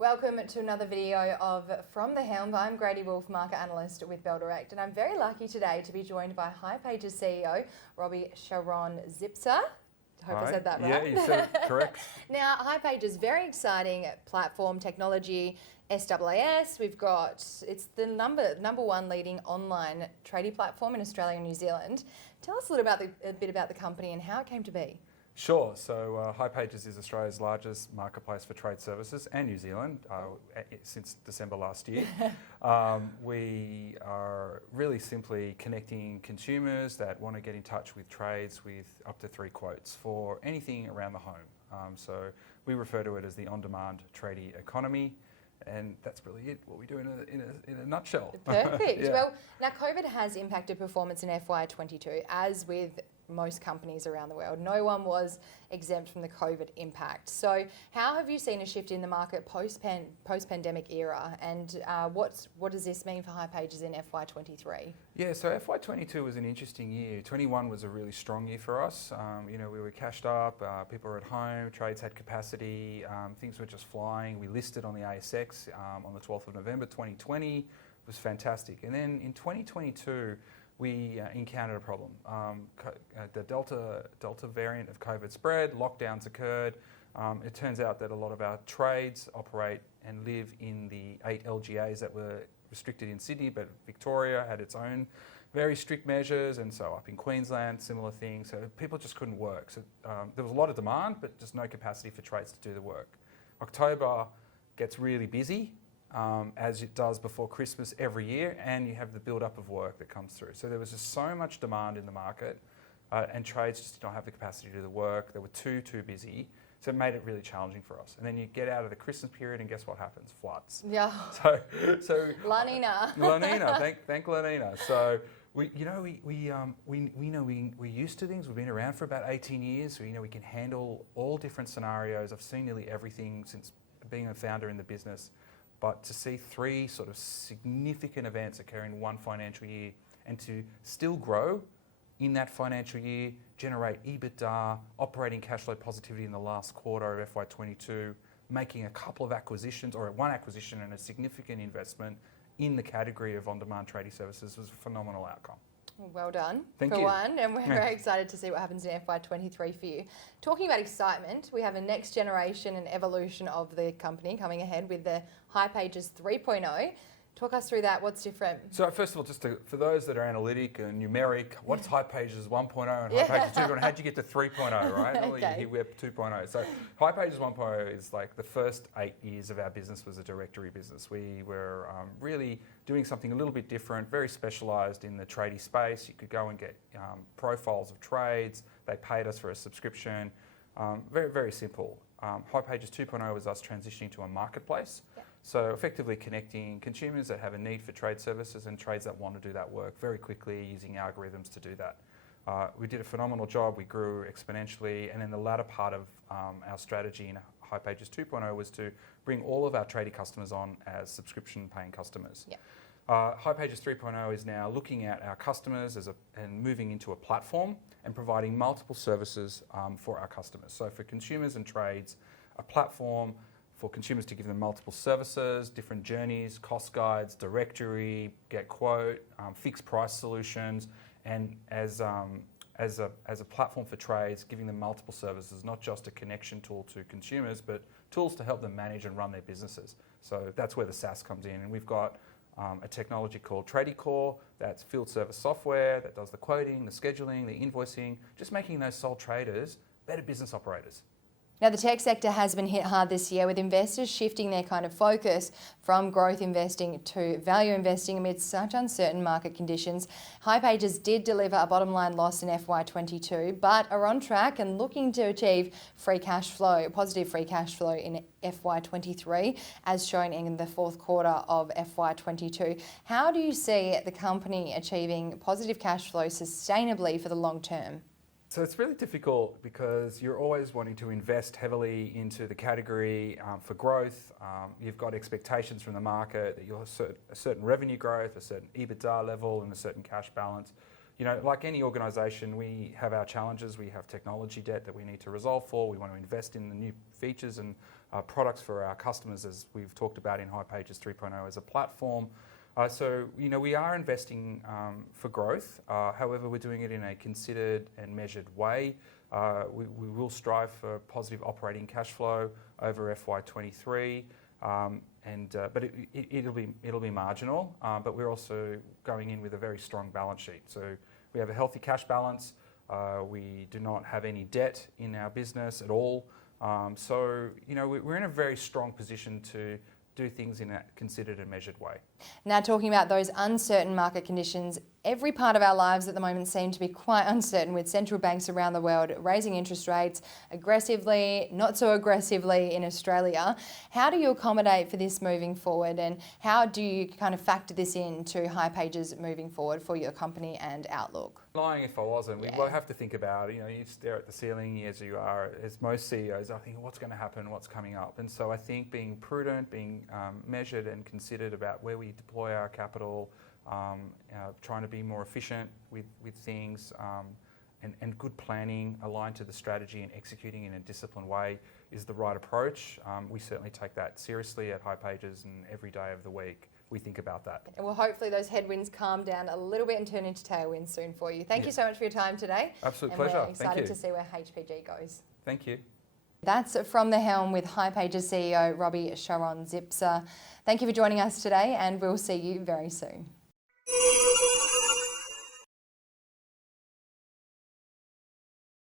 Welcome to another video of From the Helm. I'm Grady, Wulff, Market Analyst with Bell Direct, and I'm very lucky today to be joined by hipages CEO Roby Sharon-Zipser. Hope I said that right. Yeah, you said it correct. Now, hipages, very exciting platform technology, SaaS. We've got, it's the number one leading online trading platform in Australia and New Zealand. Tell us a bit about the company and how it came to be. Sure. So hipages is Australia's largest marketplace for trade services and New Zealand since December last year. We are really simply connecting consumers that want to get in touch with trades with up to 3 quotes for anything around the home. So we refer to it as the on-demand tradie economy. And that's really it, what we do in a nutshell. Perfect. Yeah. Well, now COVID has impacted performance in FY22, as with most companies around the world. No one was exempt from the COVID impact. So how have you seen a shift in the market post-pandemic era, and what does this mean for hipages in FY23? Yeah, so FY22 was an interesting year. 21 was a really strong year for us. We were cashed up, people were at home, trades had capacity, things were just flying. We listed on the ASX on the 12th of November 2020. It was fantastic. And then in 2022, we encountered a problem. The Delta variant of COVID spread, lockdowns occurred. It turns out that a lot of our trades operate and live in the 8 LGAs that were restricted in Sydney, but Victoria had its own very strict measures, and so up in Queensland, similar thing. So people just couldn't work. So there was a lot of demand, but just no capacity for trades to do the work. October gets really busy. As it does before Christmas every year, and you have the build-up of work that comes through. So there was just so much demand in the market, and trades just did not have the capacity to do the work. They were too busy, so it made it really challenging for us. And then you get out of the Christmas period, and guess what happens? Floods. Yeah. So La Nina. La Nina. Thank La Nina. So we're used to things. We've been around for about 18 years, so we can handle all different scenarios. I've seen nearly everything since being a founder in the business. But to see 3 sort of significant events occur in one financial year, and to still grow in that financial year, generate EBITDA, operating cash flow positivity in the last quarter of FY22, making a couple of acquisitions, or one acquisition and a significant investment in the category of on-demand trading services, was a phenomenal outcome. Well done. Thank for you. one, and we're very excited to see what happens in FY23 for you. Talking about excitement, we have a next generation and evolution of the company coming ahead with the hipages 3.0. Talk us through that. What's different? So first of all, for those that are analytic and numeric, what's hipages 1.0 and hipages 2.0? How'd you get to 3.0, right? Okay. We're 2.0. So hipages 1.0 is like the first 8 years of our business was a directory business. We were really doing something a little bit different, very specialised in the tradie space. You could go and get profiles of trades. They paid us for a subscription. Very, very simple. hipages 2.0 was us transitioning to a marketplace. Yep. So effectively connecting consumers that have a need for trade services and trades that want to do that work very quickly using algorithms to do that. We did a phenomenal job. We grew exponentially, and then the latter part of our strategy in hipages 2.0 was to bring all of our tradie customers on as subscription-paying customers. Yep. hipages 3.0 is now looking at our customers and moving into a platform and providing multiple services for our customers. So for consumers and trades, a platform for consumers to give them multiple services, different journeys, cost guides, directory, get quote, fixed price solutions, and as a platform for trades, giving them multiple services, not just a connection tool to consumers, but tools to help them manage and run their businesses. So that's where the SaaS comes in, and we've got a technology called Tradiecore, that's field service software that does the quoting, the scheduling, the invoicing, just making those sole traders better business operators. Now, the tech sector has been hit hard this year, with investors shifting their kind of focus from growth investing to value investing amid such uncertain market conditions. hipages did deliver a bottom line loss in FY22, but are on track and looking to achieve positive free cash flow in FY23, as shown in the 4th quarter of FY22. How do you see the company achieving positive cash flow sustainably for the long term? So it's really difficult because you're always wanting to invest heavily into the category for growth. You've got expectations from the market that you'll have a certain revenue growth, a certain EBITDA level, and a certain cash balance. you know, like any organisation, we have our challenges. We have technology debt that we need to resolve for. We want to invest in the new features and products for our customers, as we've talked about in hipages 3.0 as a platform. So, you know, we are investing for growth. However, we're doing it in a considered and measured way. We will strive for positive operating cash flow over FY23, but it'll be marginal. But we're also going in with a very strong balance sheet. So we have a healthy cash balance. We do not have any debt in our business at all. So, you know, we're in a very strong position to do things in a considered and measured way. Now, talking about those uncertain market conditions, every part of our lives at the moment seem to be quite uncertain, with central banks around the world raising interest rates aggressively, not so aggressively in Australia. How do you accommodate for this moving forward, and how do you kind of factor this into hipages moving forward for your company and outlook? Lying if I wasn't. We will have to think about, you know, you stare at the ceiling as you are, as most CEOs, I think, what's going to happen, what's coming up. And so I think being prudent, being measured and considered about where we deploy our capital, trying to be more efficient with things, and good planning aligned to the strategy and executing in a disciplined way is the right approach. We certainly take that seriously at hipages, and every day of the week we think about that. Well, hopefully those headwinds calm down a little bit and turn into tailwinds soon for you. Thank you so much for your time today. Absolute and pleasure. We're excited to see where HPG goes. Thank you. That's From the Helm with hipages CEO Roby Sharon-Zipser. Thank you for joining us today, and we'll see you very soon.